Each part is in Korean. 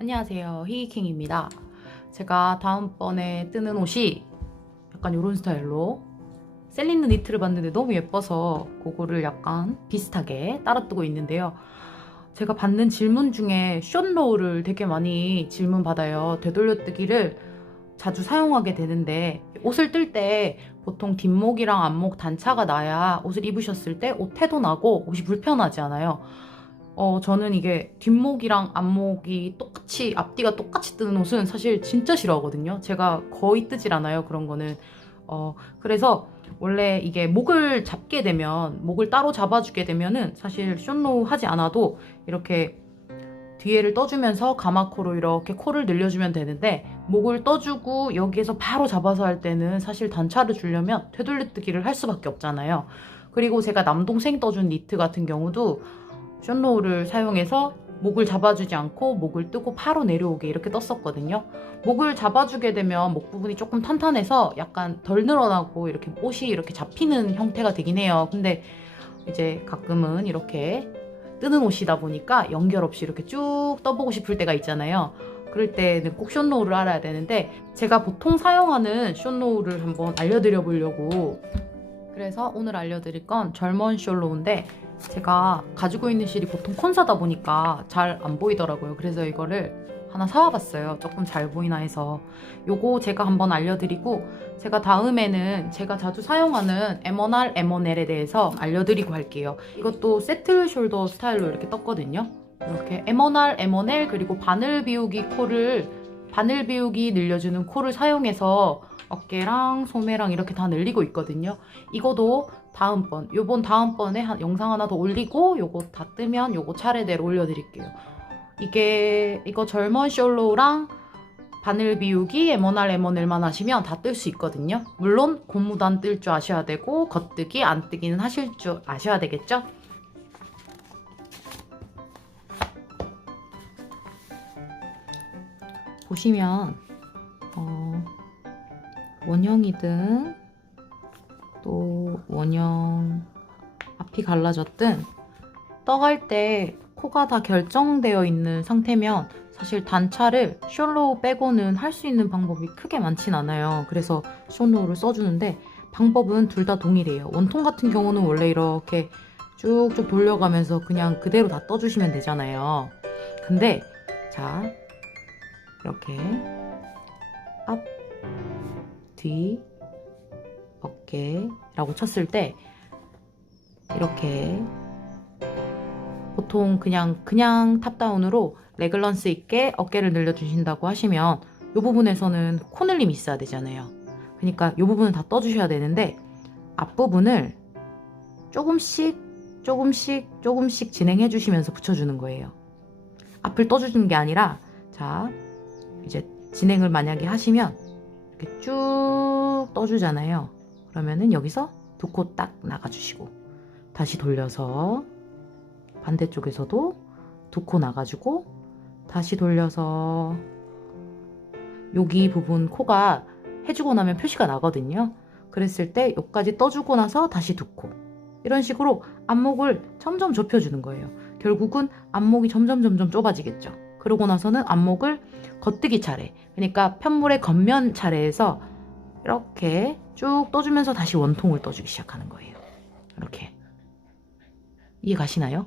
안녕하세요, 히이킹입니다. 제가 다음번에 뜨는 옷이 약간 이런 스타일로 셀린느 니트를 봤는데 너무 예뻐서 그거를 약간 비슷하게 따라 뜨고 있는데요. 제가 받는 질문 중에 숏로우를 되게 많이 질문 받아요. 되돌려뜨기를 자주 사용하게 되는데 옷을 뜰 때 보통 뒷목이랑 앞목 단차가 나야 옷을 입으셨을 때 옷 태도 나고 옷이 불편하지 않아요. 저는 이게 뒷목이랑 앞목이 똑같이, 앞뒤가 똑같이 뜨는 옷은 사실 진짜 싫어하거든요. 제가 거의 뜨질 않아요, 그런 거는. 그래서 원래 이게 목을 잡게 되면, 목을 따로 잡아주게 되면은 사실 숏로우 하지 않아도 이렇게 뒤에를 떠주면서 가마코로 이렇게 코를 늘려주면 되는데, 목을 떠주고 여기에서 바로 잡아서 할 때는 사실 단차를 주려면 되돌려뜨기를 할 수밖에 없잖아요. 그리고 제가 남동생 떠준 니트 같은 경우도 숏로우를 사용해서 목을 잡아주지 않고 목을 뜨고 파로 내려오게 이렇게 떴었거든요. 목을 잡아주게 되면 목 부분이 조금 탄탄해서 약간 덜 늘어나고 이렇게 옷이 이렇게 잡히는 형태가 되긴 해요. 근데 이제 가끔은 이렇게 뜨는 옷이다 보니까 연결 없이 이렇게 쭉 떠보고 싶을 때가 있잖아요. 그럴 때는 꼭 숏로우를 알아야 되는데, 제가 보통 사용하는 숏로우를 한번 알려드려 보려고, 그래서 오늘 알려드릴 건 절먼 숏로우인데, 제가 가지고 있는 실이 보통 콘사다 보니까 잘 안 보이더라고요. 그래서 이거를 하나 사와봤어요. 조금 잘 보이나 해서. 요거 제가 한번 알려드리고, 제가 다음에는 제가 자주 사용하는 M1R, M1L에 대해서 알려드리고 할게요. 이것도 세트 숄더 스타일로 이렇게 떴거든요. 이렇게 M1R, M1L 그리고 바늘 비우기 바늘 비우기 늘려주는 코를 사용해서 어깨랑 소매랑 이렇게 다 늘리고 있거든요. 이거도 요번 다음번에 영상 하나 더 올리고 요거 다 뜨면 요거 차례대로 올려드릴게요. 이거 절먼 숄로우랑 바늘 비우기, M1R, M1L만 하시면 다 뜰 수 있거든요. 물론 고무단 뜰 줄 아셔야 되고 겉뜨기, 안뜨기는 하실 줄 아셔야 되겠죠? 보시면 원형이든 또 원형 앞이 갈라졌든 떠갈 때 코가 다 결정되어 있는 상태면 사실 단차를 숏로우 빼고는 할 수 있는 방법이 크게 많진 않아요. 그래서 숏로우를 써주는데 방법은 둘 다 동일해요. 원통 같은 경우는 원래 이렇게 쭉쭉 돌려가면서 그냥 그대로 다 떠주시면 되잖아요. 근데 자, 이렇게 앞, 뒤, 어깨라고 쳤을 때 이렇게 보통 그냥 탑다운으로 레글런스 있게 어깨를 늘려주신다고 하시면 이 부분에서는 코늘림이 있어야 되잖아요. 그러니까 이 부분은 다 떠주셔야 되는데 앞부분을 조금씩 진행해 주시면서 붙여주는 거예요. 앞을 떠주는 게 아니라, 자, 이제 진행을 만약에 하시면 이렇게 쭉 떠주잖아요. 그러면은 여기서 두 코 딱 나가주시고 다시 돌려서 반대쪽에서도 두 코 나가주고 다시 돌려서 여기 부분 코가 해주고 나면 표시가 나거든요. 그랬을 때 여기까지 떠주고 나서 다시 두 코, 이런 식으로 앞목을 점점 좁혀주는 거예요. 결국은 앞목이 점점 좁아지겠죠. 그러고 나서는 앞목을 겉뜨기 차례, 그러니까 편물의 겉면 차례에서 이렇게 쭉 떠주면서 다시 원통을 떠주기 시작하는 거예요. 이렇게. 이해 가시나요?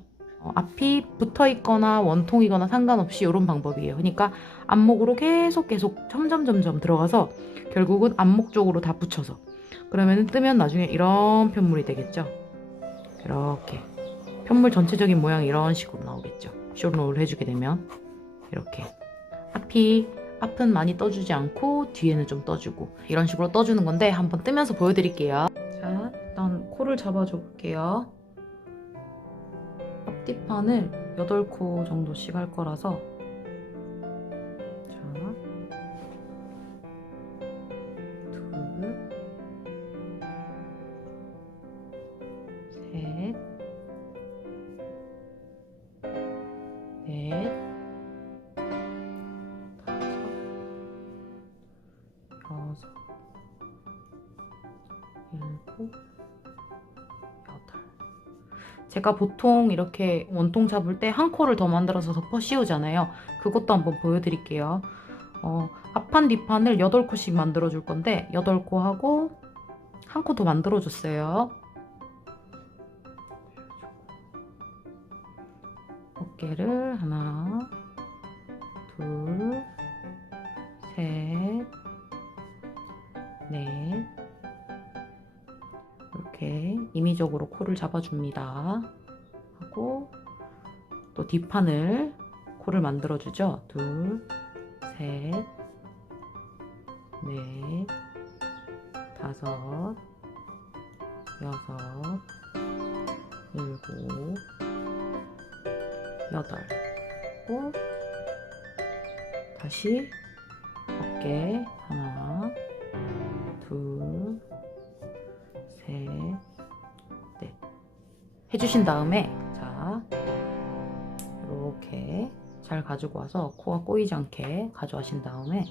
앞이 붙어 있거나 원통이거나 상관없이 이런 방법이에요. 그러니까 앞목으로 계속 점점 들어가서 결국은 앞목 쪽으로 다 붙여서, 그러면 뜨면 나중에 이런 편물이 되겠죠. 이렇게 편물 전체적인 모양이 이런 식으로 나오겠죠. 숏로우를 해주게 되면 이렇게 앞은 많이 떠주지 않고 뒤에는 좀 떠주고 이런 식으로 떠주는 건데, 한번 뜨면서 보여드릴게요. 자, 일단 코를 잡아줘 볼게요. 앞뒤판을 8코 정도씩 할 거라서, 자, 둘, 셋, 넷, 다섯, 여섯, 일곱, 여덟. 제가 보통 이렇게 원통 잡을 때 한 코를 더 만들어서 덮어 씌우잖아요. 그것도 한번 보여드릴게요. 앞판 뒷판을 8코씩 만들어 줄 건데 8코 하고 한 코 더 만들어 줬어요. 어깨를 하나, 둘, 셋, 넷, 이렇게 임의적으로 코를 잡아줍니다. 하고 또 뒷판을 코를 만들어주죠. 둘, 셋, 넷, 다섯, 여섯, 일곱, 여덟. 고 다시 어깨 하나, 둘, 셋, 넷 해주신 다음에 자 이렇게 잘 가지고 와서 코가 꼬이지 않게 가져오신 다음에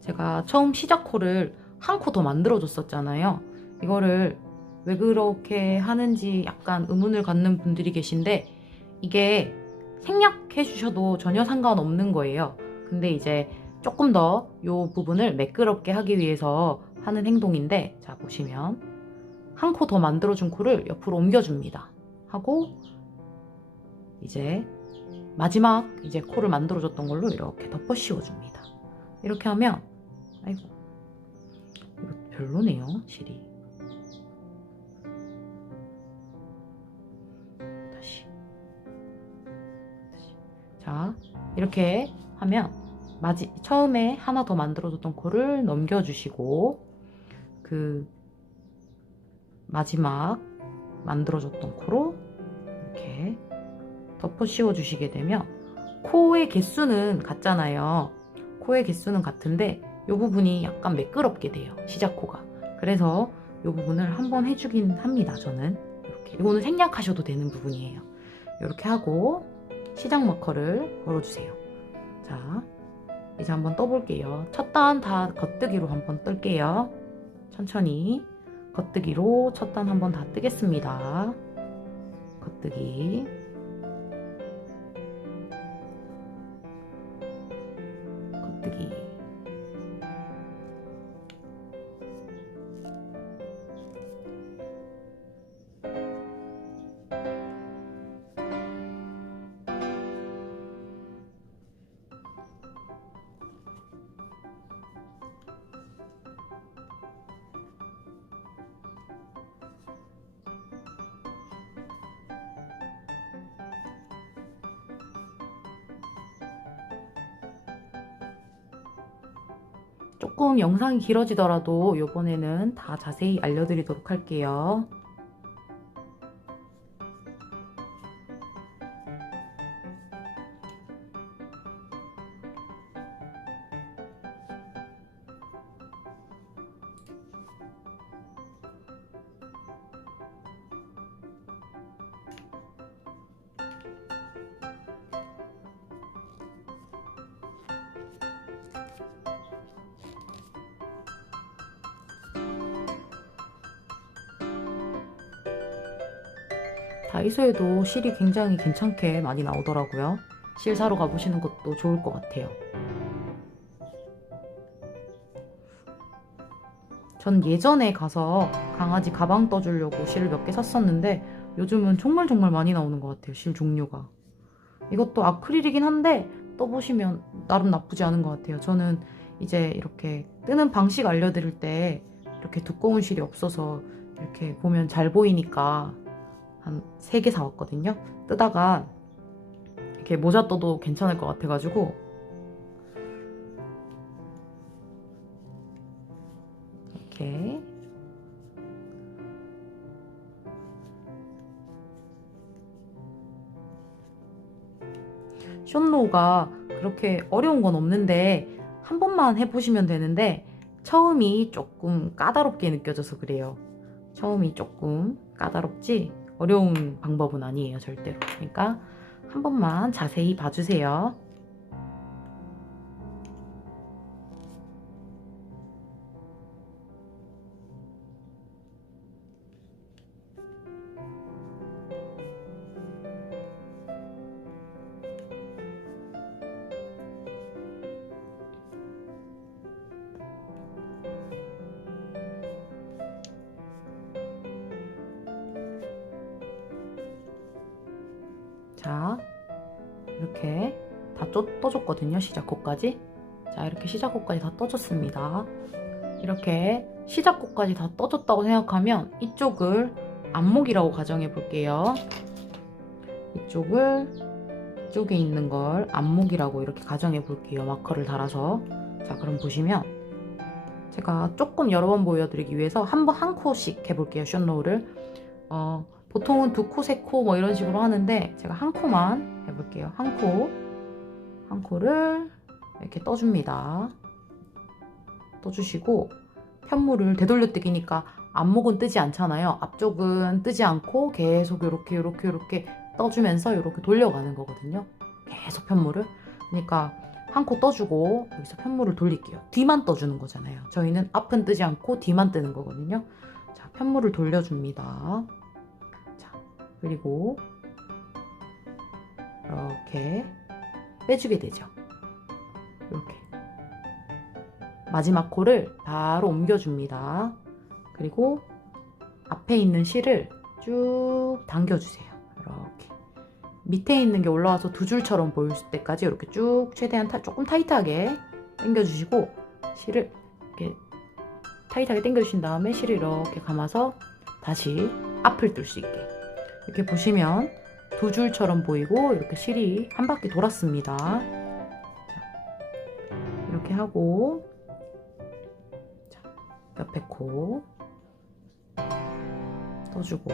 제가 처음 시작 코를 한 코 더 만들어 줬었잖아요. 이거를 왜 그렇게 하는지 약간 의문을 갖는 분들이 계신데 이게 생략해 주셔도 전혀 상관없는 거예요. 근데 이제 조금 더 이 부분을 매끄럽게 하기 위해서 하는 행동인데 자 보시면 한 코 더 만들어준 코를 옆으로 옮겨줍니다. 하고 이제 마지막 이제 코를 만들어줬던 걸로 이렇게 덮어 씌워줍니다. 이렇게 하면 아이고 이거 별로네요 실이. 자 이렇게 하면 처음에 하나 더 만들어줬던 코를 넘겨주시고 그 마지막 만들어줬던 코로 이렇게 덮어 씌워 주시게 되면 코의 개수는 같잖아요. 코의 개수는 같은데 이 부분이 약간 매끄럽게 돼요. 시작 코가. 그래서 이 부분을 한번 해주긴 합니다. 저는 이렇게. 이거는 생략하셔도 되는 부분이에요. 이렇게 하고 시작 마커를 걸어주세요. 자, 이제 한번 떠볼게요. 첫 단 다 겉뜨기로 한번 뜰게요. 천천히 겉뜨기로 첫 단 한번 다 뜨겠습니다. 겉뜨기. 겉뜨기. 조금 영상이 길어지더라도 이번에는 다 자세히 알려드리도록 할게요. 다이소에도 실이 굉장히 괜찮게 많이 나오더라고요. 실 사러 가보시는 것도 좋을 것 같아요. 전 예전에 가서 강아지 가방 떠주려고 실을 몇 개 샀었는데 요즘은 정말 많이 나오는 것 같아요. 실 종류가. 이것도 아크릴이긴 한데 떠보시면 나름 나쁘지 않은 것 같아요. 저는 이제 이렇게 뜨는 방식 알려드릴 때 이렇게 두꺼운 실이 없어서 이렇게 보면 잘 보이니까 한 3개 사왔거든요. 뜨다가 이렇게 모자 떠도 괜찮을 것 같아가지고 이렇게 숏노가 그렇게 어려운 건 없는데 한 번만 해보시면 되는데 처음이 조금 까다롭게 느껴져서 그래요. 처음이 조금 까다롭지 어려운 방법은 아니에요 절대로. 그러니까 한 번만 자세히 봐주세요. 자, 이렇게 다 떠줬거든요. 시작코까지. 자, 이렇게 시작코까지 다 떠줬습니다. 이렇게 시작코까지 다 떠줬다고 생각하면 이쪽을 안목이라고 가정해 볼게요. 이쪽에 있는 걸 안목이라고 이렇게 가정해 볼게요. 마커를 달아서. 자, 그럼 보시면 제가 조금 여러 번 보여드리기 위해서 한 코씩 해볼게요. 숏노우를. 보통은 2코, 3코 뭐 이런 식으로 하는데 제가 한 코만 해볼게요. 한 코를 이렇게 떠줍니다. 떠주시고 편물을 되돌려뜨기니까 앞목은 뜨지 않잖아요. 앞쪽은 뜨지 않고 계속 이렇게 떠주면서 이렇게 돌려가는 거거든요. 계속 편물을. 그러니까 한 코 떠주고 여기서 편물을 돌릴게요. 뒤만 떠주는 거잖아요. 저희는 앞은 뜨지 않고 뒤만 뜨는 거거든요. 자, 편물을 돌려줍니다. 자, 그리고 이렇게 빼주게 되죠. 이렇게 마지막 코를 바로 옮겨줍니다. 그리고 앞에 있는 실을 쭉 당겨주세요. 이렇게 밑에 있는 게 올라와서 두 줄처럼 보일 때까지 이렇게 쭉 최대한 조금 타이트하게 당겨주시고 실을 이렇게 타이트하게 당겨주신 다음에 실을 이렇게 감아서 다시 앞을 뜰 수 있게 이렇게 보시면 두 줄처럼 보이고 이렇게 실이 한 바퀴 돌았습니다. 자, 이렇게 하고 자, 옆에 코 떠주고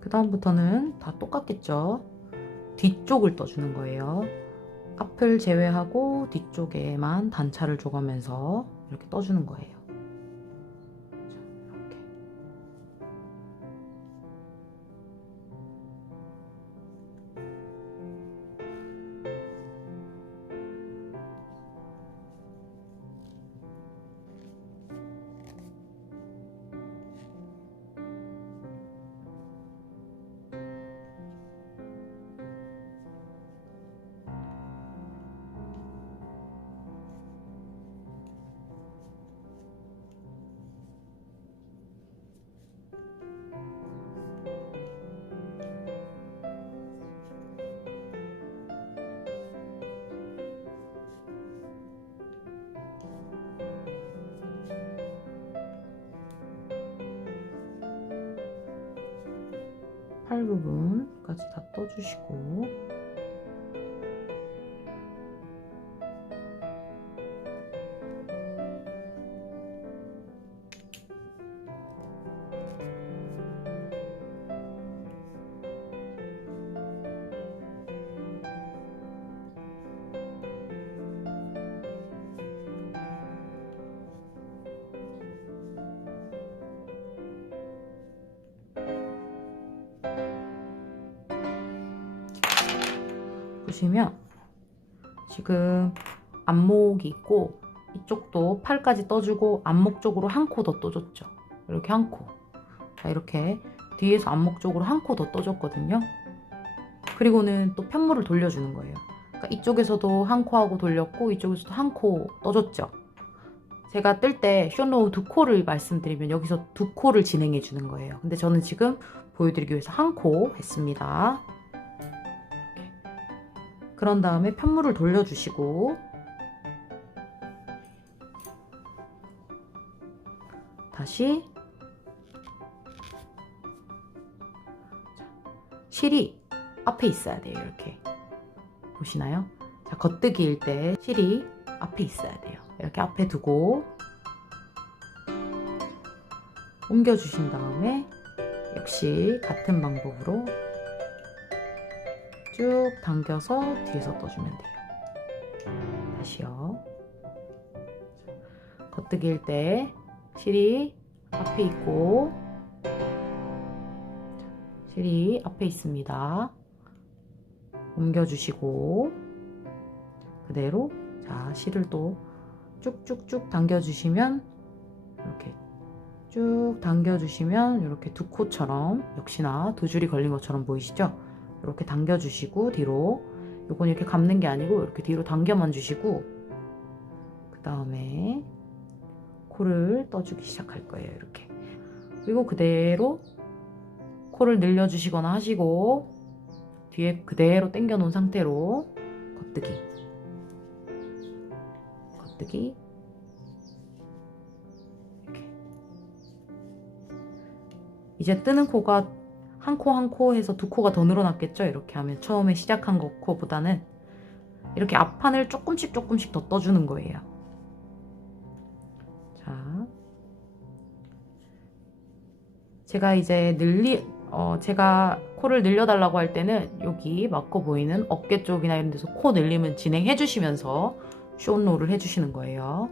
그 다음부터는 다 똑같겠죠. 뒤쪽을 떠주는 거예요. 앞을 제외하고 뒤쪽에만 단차를 줘가면서 이렇게 떠주는 거예요. 이렇게. 팔 부분까지 다 떠주시고 보시면 지금 안목이 있고 이쪽도 팔까지 떠주고 안목 쪽으로 한 코 더 떠줬죠. 이렇게 한 코. 자, 이렇게 뒤에서 안목 쪽으로 한 코 더 떠줬거든요. 그리고는 또 편물을 돌려주는 거예요. 그러니까 이쪽에서도 한 코 하고 돌렸고 이쪽에서도 한 코 떠줬죠. 제가 뜰 때 숏노우 2코를 말씀드리면 여기서 2코를 진행해 주는 거예요. 근데 저는 지금 보여드리기 위해서 한 코 했습니다. 그런 다음에 편물을 돌려주시고 다시 실이 앞에 있어야 돼요. 이렇게 보시나요? 자, 겉뜨기일 때 실이 앞에 있어야 돼요. 이렇게 앞에 두고 옮겨주신 다음에 역시 같은 방법으로 쭉 당겨서 뒤에서 떠주면 돼요. 다시요. 겉뜨기일 때 실이 앞에 있고 실이 앞에 있습니다. 옮겨주시고 그대로 자 실을 또 쭉쭉쭉 당겨주시면 이렇게 쭉 당겨주시면 이렇게 두 코처럼 역시나 두 줄이 걸린 것처럼 보이시죠? 이렇게 당겨주시고 뒤로, 요건 이렇게 감는 게 아니고 이렇게 뒤로 당겨만 주시고, 그 다음에 코를 떠주기 시작할 거예요. 이렇게. 그리고 그대로 코를 늘려주시거나 하시고 뒤에 그대로 당겨 놓은 상태로 겉뜨기 이렇게. 이제 뜨는 코가 한 코 한 코 해서 두 코가 더 늘어났겠죠? 이렇게 하면 처음에 시작한 거 코보다는 이렇게 앞판을 조금씩 더 떠주는 거예요. 자, 제가 이제 제가 코를 늘려달라고 할 때는 여기 막고 보이는 어깨 쪽이나 이런 데서 코 늘림은 진행해 주시면서 숏롤을 해주시는 거예요.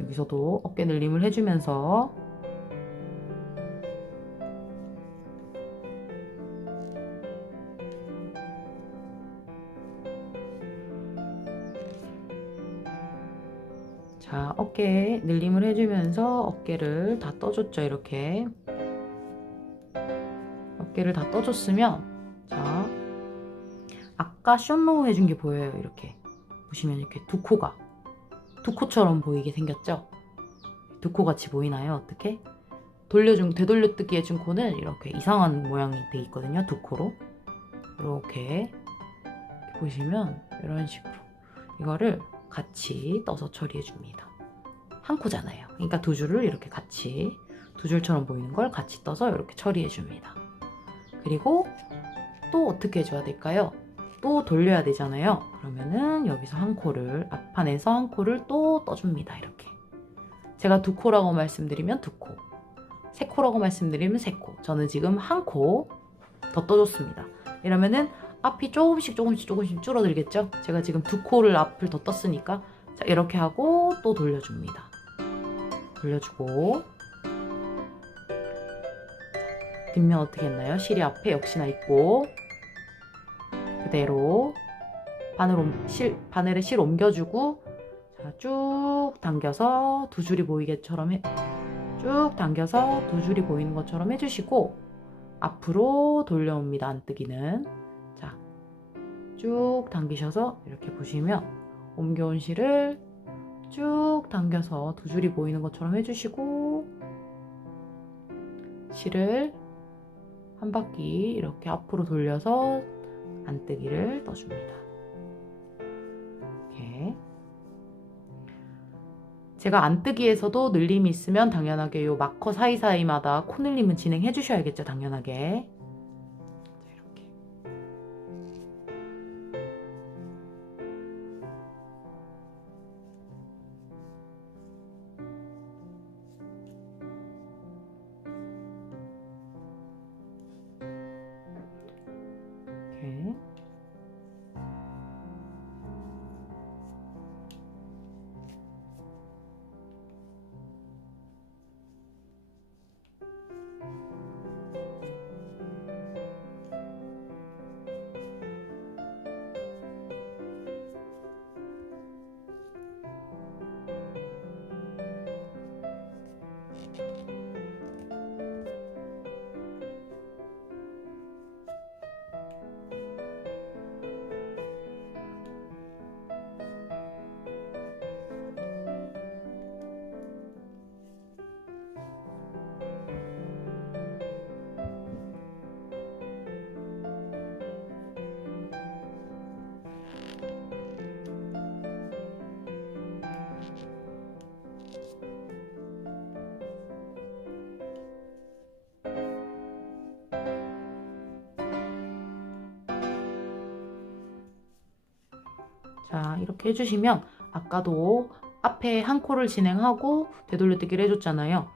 여기서도 어깨 늘림을 해주면서 자, 어깨에 늘림을 해주면서 어깨를 다 떠줬죠. 이렇게 어깨를 다 떠줬으면, 자, 아까 숏로우 해준 게 보여요. 이렇게 보시면 이렇게 두 코처럼 보이게 생겼죠. 두 코 같이 보이나요? 어떻게? 되돌려뜨기 해준 코는 이렇게 이상한 모양이 돼 있거든요. 두 코로 이렇게 보시면 이런 식으로 이거를 같이 떠서 처리해 줍니다. 한 코잖아요. 그러니까 두 줄을 이렇게 같이, 두 줄처럼 보이는 걸 같이 떠서 이렇게 처리해 줍니다. 그리고 또 어떻게 해줘야 될까요? 또 돌려야 되잖아요. 그러면은 여기서 한 코를, 앞판에서 한 코를 또 떠줍니다. 이렇게. 제가 두 코라고 말씀드리면 두 코, 세 코라고 말씀드리면 세 코. 저는 지금 한 코 더 떠줬습니다. 이러면은 앞이 조금씩 줄어들겠죠? 제가 지금 두 코를 앞을 더 떴으니까. 자, 이렇게 하고 또 돌려줍니다. 돌려주고, 뒷면 어떻게 했나요? 실이 앞에 역시나 있고, 그대로 바늘에 실 옮겨주고, 자, 쭉 당겨서 두 줄이 보이게처럼 쭉 당겨서 두 줄이 보이는 것처럼 해주시고, 앞으로 돌려옵니다. 안뜨기는. 자, 쭉 당기셔서 이렇게 보시면 옮겨온 실을 쭉 당겨서 두 줄이 보이는 것처럼 해주시고, 실을 한 바퀴 이렇게 앞으로 돌려서 안뜨기를 떠줍니다. 이렇게. 제가 안뜨기에서도 늘림이 있으면 당연하게 요 마커 사이사이마다 코 늘림은 진행해 주셔야겠죠. 당연하게. 자, 이렇게. 이렇게. 자, 이렇게 해주시면 아까도 앞에 한 코를 진행하고 되돌려뜨기를 해줬잖아요.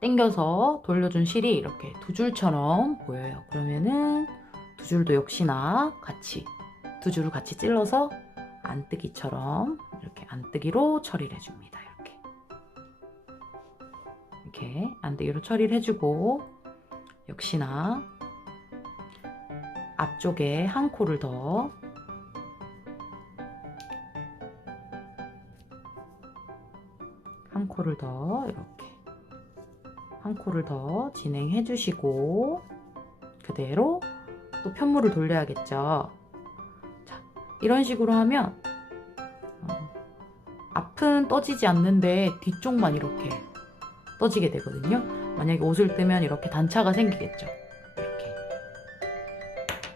당겨서 돌려준 실이 이렇게 두 줄처럼 보여요. 그러면은 두 줄도 역시나 같이, 두 줄을 같이 찔러서 안뜨기처럼 이렇게 안뜨기로 처리를 해줍니다. 이렇게. 이렇게 안대기로 처리를 해주고, 역시나 앞쪽에 한 코를 더, 한 코를 더 이렇게 한 코를 더 진행해 주시고, 그대로 또 편물을 돌려야겠죠. 자, 이런 식으로 하면 앞은 떠지지 않는데 뒤쪽만 이렇게 떠지게 되거든요. 만약에 옷을 뜨면 이렇게 단차가 생기겠죠.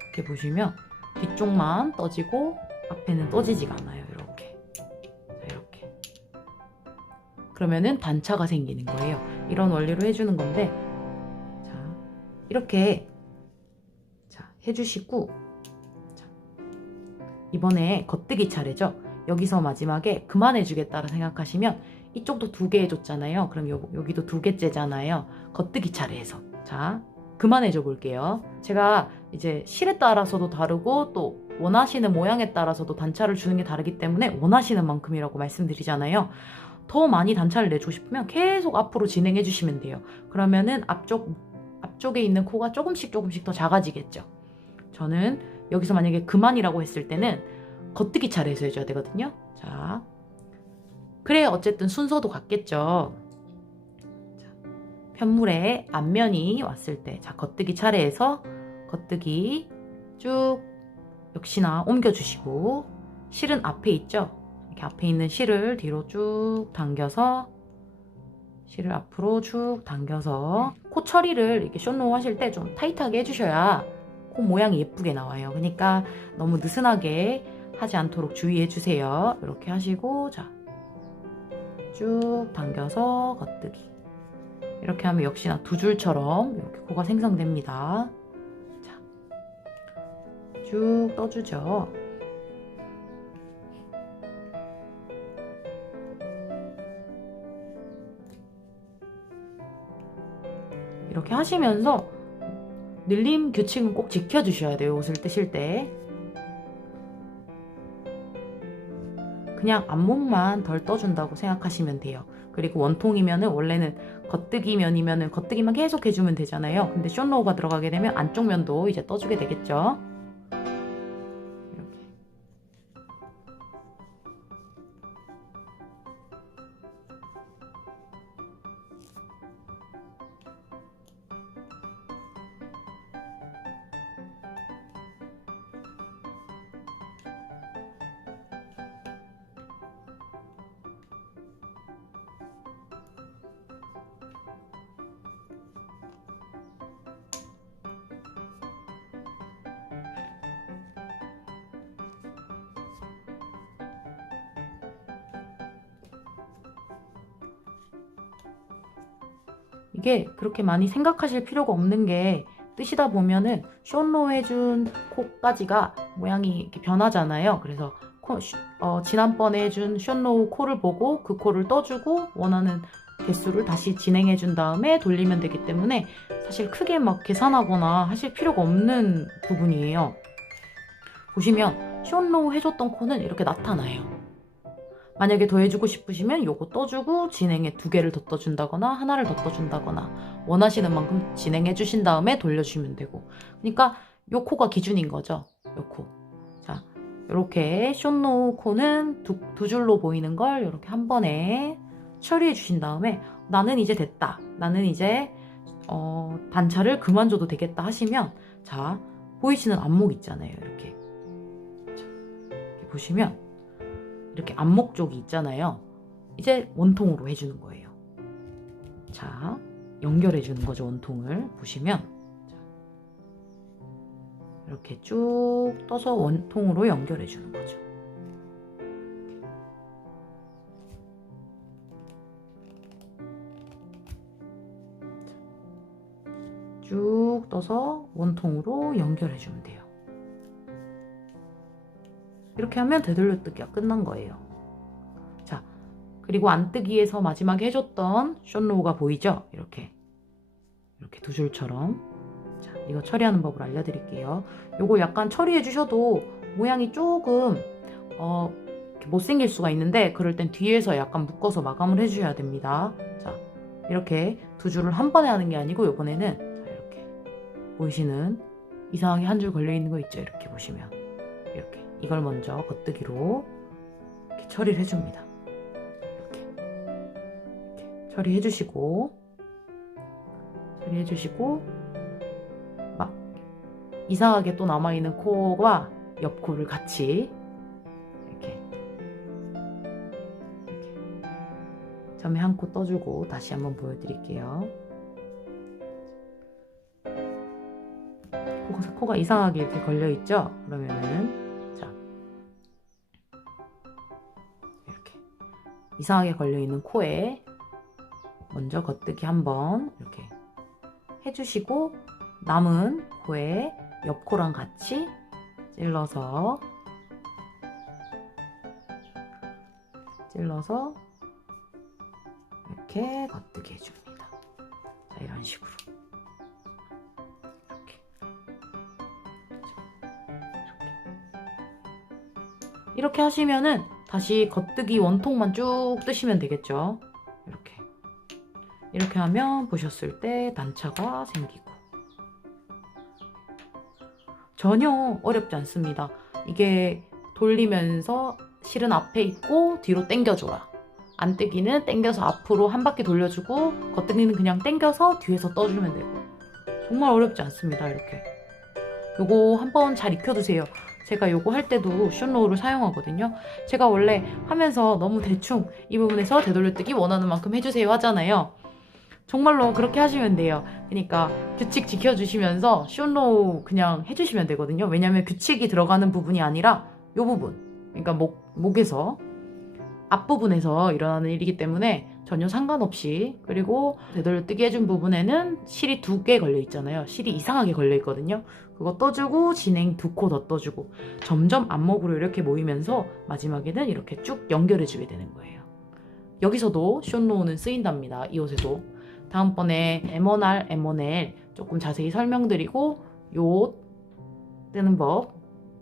이렇게 보시면 뒤쪽만 떠지고 앞에는 떠지지가 않아요. 이렇게. 자, 이렇게. 그러면은 단차가 생기는 거예요. 이런 원리로 해주는 건데, 자, 이렇게 자, 해주시고, 자, 이번에 겉뜨기 차례죠. 여기서 마지막에 그만해주겠다라 생각하시면, 이쪽도 2개 해줬잖아요. 그럼 여기도 2개째잖아요. 겉뜨기 차례에서. 자, 그만해줘 볼게요. 제가 이제 실에 따라서도 다르고 또 원하시는 모양에 따라서도 단차를 주는 게 다르기 때문에 원하시는 만큼이라고 말씀드리잖아요. 더 많이 단차를 내주고 싶으면 계속 앞으로 진행해 주시면 돼요. 그러면은 앞쪽에 있는 코가 조금씩 더 작아지겠죠. 저는 여기서 만약에 그만이라고 했을 때는 겉뜨기 차례에서 해줘야 되거든요. 자, 그래 어쨌든 순서도 같겠죠. 자, 편물의 앞면이 왔을 때, 자, 겉뜨기 차례에서 겉뜨기 쭉 역시나 옮겨주시고, 실은 앞에 있죠. 이렇게 앞에 있는 실을 뒤로 쭉 당겨서, 실을 앞으로 쭉 당겨서, 코 처리를 이렇게 숏노우 하실 때 좀 타이트하게 해주셔야 코 모양이 예쁘게 나와요. 그러니까 너무 느슨하게 하지 않도록 주의해 주세요. 이렇게 하시고, 자, 쭉 당겨서 겉뜨기. 이렇게 하면 역시나 2줄처럼 이렇게 코가 생성됩니다. 자, 쭉 떠주죠. 이렇게 하시면서 늘림 규칙은 꼭 지켜주셔야 돼요. 옷을 뜨실 때. 그냥 앞목만 덜 떠준다고 생각하시면 돼요. 그리고 원통이면은 원래는 겉뜨기 면이면은 겉뜨기만 계속 해주면 되잖아요. 근데 숏노우가 들어가게 되면 안쪽 면도 이제 떠주게 되겠죠. 이렇게. 이게 그렇게 많이 생각하실 필요가 없는 게, 뜨시다 보면은 숏노우 해준 코까지가 모양이 이렇게 변하잖아요. 그래서 지난번에 해준 숏노우 코를 보고 그 코를 떠주고 원하는 개수를 다시 진행해 준 다음에 돌리면 되기 때문에 사실 크게 막 계산하거나 하실 필요가 없는 부분이에요. 보시면 숏노우 해줬던 코는 이렇게 나타나요. 만약에 더 해주고 싶으시면 요거 떠주고 진행에 2개를 더 떠준다거나 하나를 더 떠준다거나 원하시는 만큼 진행해 주신 다음에 돌려주시면 되고, 그러니까 요 코가 기준인 거죠. 요 코. 자, 이렇게 숏노우 코는 두 줄로 보이는 걸 이렇게 한 번에 처리해 주신 다음에, 나는 이제 됐다, 나는 이제 단차를 그만 줘도 되겠다 하시면, 자, 보이시는 안목 있잖아요. 이렇게. 자, 이렇게 보시면 이렇게 안목 쪽이 있잖아요. 이제 원통으로 해주는 거예요. 자, 연결해 주는 거죠. 원통을 보시면, 자, 이렇게 쭉 떠서 원통으로 연결해 주는 거죠. 쭉 떠서 원통으로 연결해 주면 돼요. 이렇게 하면 되돌려뜨기가 끝난 거예요. 자, 그리고 안뜨기에서 마지막에 해줬던 숏노우가 보이죠? 이렇게 2줄처럼. 자, 이거 처리하는 법을 알려드릴게요. 요거 약간 처리해 주셔도 모양이 조금 이렇게 못생길 수가 있는데, 그럴 땐 뒤에서 약간 묶어서 마감을 해주셔야 됩니다. 자, 이렇게 두 줄을 한 번에 하는 게 아니고 이번에는 이렇게 보이시는 이상하게 한 줄 걸려있는 거 있죠? 이렇게 보시면 이렇게 이걸 먼저 겉뜨기로 이렇게 처리를 해줍니다. 이렇게 처리해주시고 막 이상하게 또 남아있는 코와 옆 코를 같이 이렇게 점에 한 코 떠주고 다시 한번 보여드릴게요. 코가 이상하게 이렇게 걸려있죠? 그러면은 자 이렇게 이상하게 걸려있는 코에 먼저 겉뜨기 한번 이렇게 해주시고 남은 코에 옆 코랑 같이 찔러서 이렇게 겉뜨기 해줍니다. 자, 이런 식으로 이렇게 하시면은 다시 겉뜨기 원통만 쭉 뜨시면 되겠죠. 이렇게 하면 보셨을 때 단차가 생기고 전혀 어렵지 않습니다. 이게 돌리면서 실은 앞에 있고 뒤로 당겨줘라. 안뜨기는 당겨서 앞으로 한 바퀴 돌려주고 겉뜨기는 그냥 당겨서 뒤에서 떠주면 되고 정말 어렵지 않습니다. 이렇게 요거 한번 잘 익혀두세요. 제가 요거 할 때도 숏로우를 사용하거든요. 제가 원래 하면서 너무 대충 이 부분에서 되돌려뜨기 원하는 만큼 해주세요 하잖아요. 정말로 그렇게 하시면 돼요. 그러니까 규칙 지켜주시면서 숏로우 그냥 해주시면 되거든요. 왜냐면 규칙이 들어가는 부분이 아니라 요 부분, 그러니까 목에서 앞부분에서 일어나는 일이기 때문에 전혀 상관없이, 그리고 되돌려뜨기 해준 부분에는 실이 2개 걸려 있잖아요. 실이 이상하게 걸려 있거든요. 그거 떠주고 진행 2코 더 떠주고 점점 앞목으로 이렇게 모이면서 마지막에는 이렇게 쭉 연결해주게 되는 거예요. 여기서도 숏로우는 쓰인답니다. 이 옷에도. 다음번에 M1R, M1L 조금 자세히 설명드리고 요 뜨는 법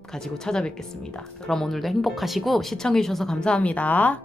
가지고 찾아뵙겠습니다. 그럼 오늘도 행복하시고 시청해주셔서 감사합니다.